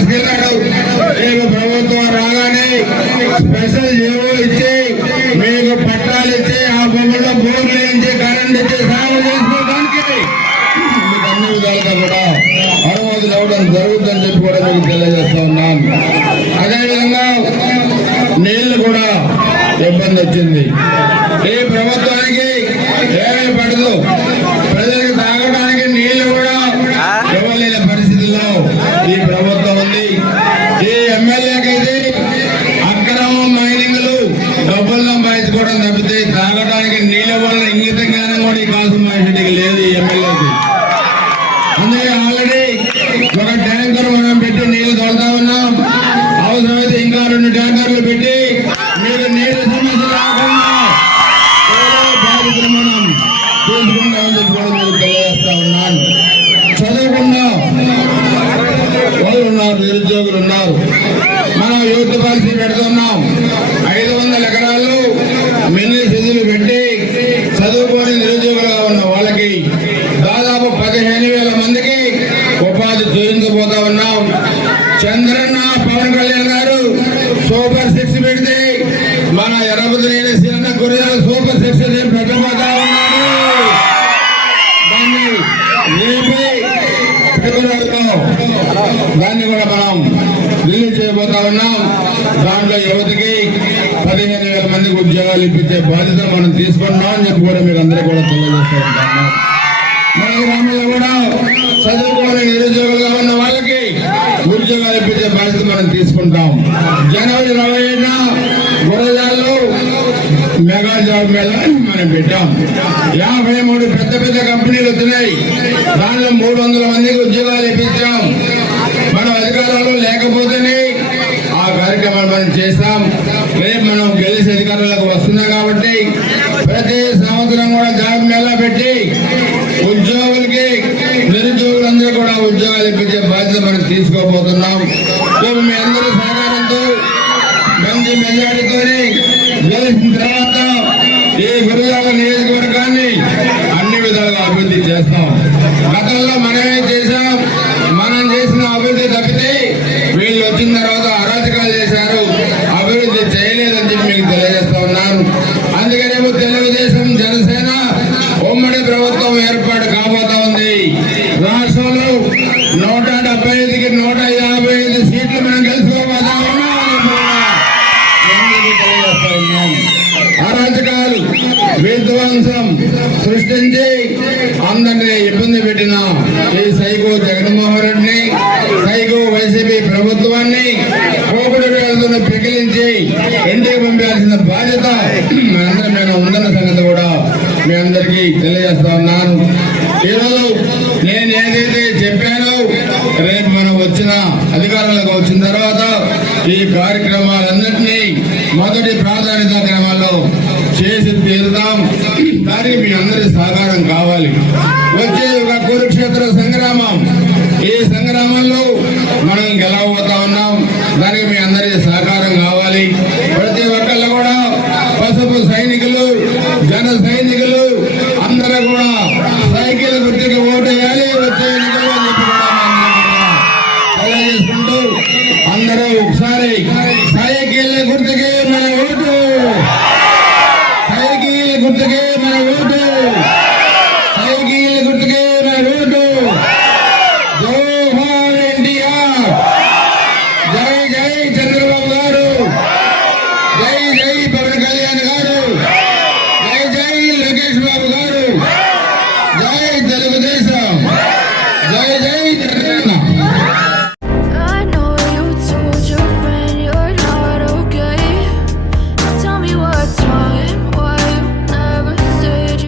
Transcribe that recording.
తీసుకెళ్ళాడు. రేపు ప్రభుత్వం రాగానే స్పెషల్ జీవో ఇచ్చి మీకు పట్టాలు ఇచ్చి ఆ భూముల్లో బోర్లు ఇచ్చి కరెంట్ ఇచ్చి సాగు చేసుకోవడానికి మీకు అన్ని విధాలుగా కూడా అనుమతులు ఇవ్వడం జరుగుతుందని చెప్పి కూడా మీకు తెలియజేస్తా ఉన్నాను. అదేవిధంగా నీళ్లు కూడా ఇబ్బంది వచ్చింది. ఈ ప్రభుత్వానికి ఏమీ పడదు. ప్రజలకు తాగడానికి నీళ్లు కూడా ఇవ్వలేని పరిస్థితుల్లో ఈ ప్రభుత్వం ఉంది. ఈ ఎమ్మెల్యేకైతే అక్రమం మైనింగ్లు డబ్బులు సంపాదించుకోవడం తప్పితే తాగడానికి నీళ్ళ వల్ల ఇంగిత జ్ఞానం కూడా ఈ కాసు మనిషికి లేదు ఈ ఎమ్మెల్యేకి. అందుకే ఆల్రెడీ ఒక ట్యాంకర్ మనం పెట్టి నీళ్లు తోలుతా ఉన్నాం. అవసరమైతే ఇంకా 2 ట్యాంకర్లు పెట్టి మీరు నీళ్ళ సమస్య రాకుండా బాధితులు మనం తీసుకుంటామని చెప్పుకోవడం మీకు తెలియజేస్తా ఉన్నాను. చదవకుండా వాళ్ళు ఉన్నారు, నిరుద్యోగులు ఉన్నారు. మనం యూత్ పాలసీ పెడుతున్నాం. 500 ఎకరాల్లో మినీ సిజులు పెట్టి చదువుకొని నిరుద్యోగులుగా ఉన్న వాళ్ళకి దాదాపు 15,000 మందికి ఉపాధి చూపించబోతా ఉన్నాం. చంద్రన్న పవన్ కళ్యాణ్ గారు సూపర్ 6 పెడితే మన ఎర్రబుద్ధిని సీరన్న గురిజాల సూపర్ 6 పెట్టబోతా ఉన్నారు. దాన్ని రేపే ఫిబ్రవరిలో దాన్ని కూడా మనం రిలీజ్ చేయబోతా ఉన్నాం. దాంట్లో యువతకి 15,000 మందికి ఉద్యోగాలు ఇప్పించే బాధ్యత మనం తీసుకుంటున్నాం అని చెప్పి కూడా మీరు అందరూ కూడా తెలియజేస్తూ ఉంటాము. మన గ్రామంలో కూడా చదువుకోని నిరుద్యోగులుగా ఉన్న వాళ్ళకి ఉద్యోగాలు ఇప్పించే బాధ్యత మనం తీసుకుంటాం. జనవరి 27న గురజాల్లో మెగా జాబ్ మేళ మనం పెట్టాం. 53 పెద్ద పెద్ద కంపెనీలు వచ్చినాయి. దానిలో 300 మందికి ఉద్యోగాలు ఇప్పించాం. మనం అధికారంలో లేకపోతేనే ఆ కార్యక్రమాలు మనం చేస్తాం. రేపు మనం గెలిచి అధికారంలోకి వస్తున్నాం కాబట్టి ప్రతి సంవత్సరం కూడా జాబ్ మేళా పెట్టి ఉద్యోగులకి నిరుద్యోగులందరూ కూడా ఉద్యోగాలు ఇప్పించే బాధ్యత మనం తీసుకోబోతున్నాం. రేపు మీ అందరి సహకారంతో మంచి మెజారిటీతో గెలిచిన తర్వాత ఈ గురజాల నియోజకవర్గాన్ని అన్ని విధాలుగా అభివృద్ధి చేస్తాం. గతంలో మనమే చేశాం. మనం చేసిన అభివృద్ధి తప్పితే వీళ్ళు వచ్చిన తర్వాత అరాచకాలు చేశారు, అభివృద్ధి చేయలేదని చెప్పి మీకు తెలియజేస్తా ఉన్నాను. అందుకనేమో తెలుగుదేశం జనసేన ఉమ్మడి ప్రభుత్వం ఏర్పాటు కాబోతా ఉంది. రాష్ట్రంలో 175కి 155 సీట్లు మనం గెలుచుకోబోతా ఉన్నాం. అరాచకాలు విధ్వంసం సృష్టించి అందరినీ ఇబ్బంది పెట్టిన ఈ సైకో జగన్మోహన్ రెడ్డిని, సైకో వైసీపీ ప్రభుత్వాన్ని కోపుడు వేలతో పిగిలించి ఇంటికి పంపాల్సిన బాధ్యత మనందరం మేము ఉందన్న సంగతి కూడా మీ అందరికీ తెలియజేస్తా ఉన్నాను. ఈరోజు నేను ఏదైతే చెప్పానో రేపు మనం అధికారంలోకి వచ్చిన తర్వాత ఈ కార్యక్రమాలన్నింటినీ మొదటి ప్రాధాన్యత క్రమాల్లో చేసి తీరుతాం. దానికి మీ అందరి సహకారం కావాలి. వచ్చే ఒక కురుక్షేత్ర సంగ్రామం. ఈ సంగ్రామంలో మనం గెలవబోతా ఉన్నాం. దానికి మీ అందరి సహకారం కావాలి. ప్రతి ఒక్కళ్ళు కూడా పసుపు సైనికులు, జన సైనికులు అందరూ కూడా సైకిల్ గుర్తుకి ఓటేయాలి. వచ్చే ఎన్నికల్లో తెలియజేసుకుంటూ అందరూ ఒకసారి సైకిల్ గుర్తుకి